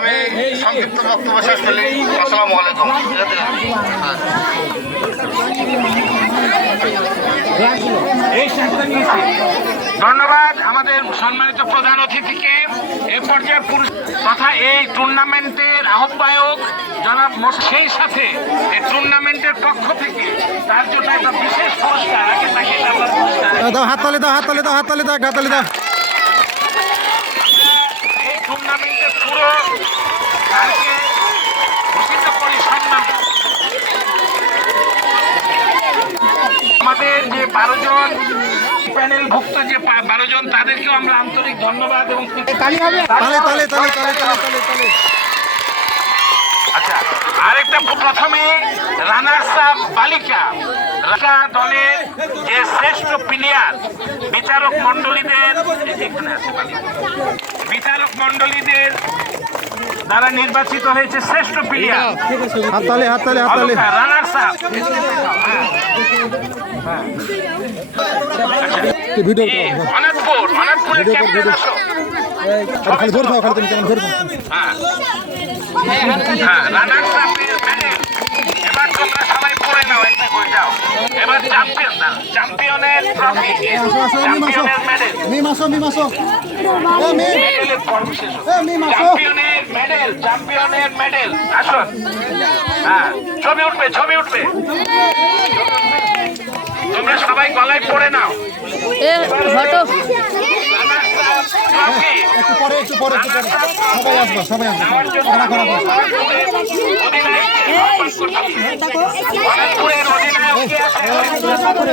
আমি সংক্ষিপ্ত বক্তব্য শেষ করলি। আসসালামু আলাইকুম। ধন্যবাদ আমাদের সম্মানিত প্রধান অতিথিকে। এ পর্যায়ে তথা এই টুর্নামেন্টের আহ্বায়ক জনাব সেই সাথে এই টুর্নামেন্টের পক্ষ থেকে তার জন্য একটা বিশেষ পুরস্কার আগে তাকে দাও, হাততালি দাও, হাততালি দাও, হাততালি দাও, হাততালি দাও। এই টুর্নামেন্টের পুরো ঘোষিত করি সম্মান আমাদের যে 12 জন প্যানেলভুক্ত যে 12 জন তাদেরকেও আমরা আন্তরিক ধন্যবাদ এবং আচ্ছা আরেকটা প্রথমে রানার্স আপ বালিকা দলের যে শ্রেষ্ঠ প্লেয়ার বিচারক মন্ডলীদের দ্বারা নির্বাচিত হয়েছে শ্রেষ্ঠ প্লেয়ার রানার্স আপ অনাথপুরের ক্যাপ্টেন আসো। রানার্স আপের মেডেল এবার তোমরা সবাই পড়ে নাও, একটা করে যাও। এবার চ্যাম্পিয়নের ট্রফি, চ্যাম্পিয়নের মেডেল, মেডেলের পর্ব শেষ হোক। চ্যাম্পিয়নের মেডেল আসুন। হ্যাঁ, ছবি উঠবে। তোমরা সবাই গলায় পড়ে নাও। একটু পরে সবাই আসবো।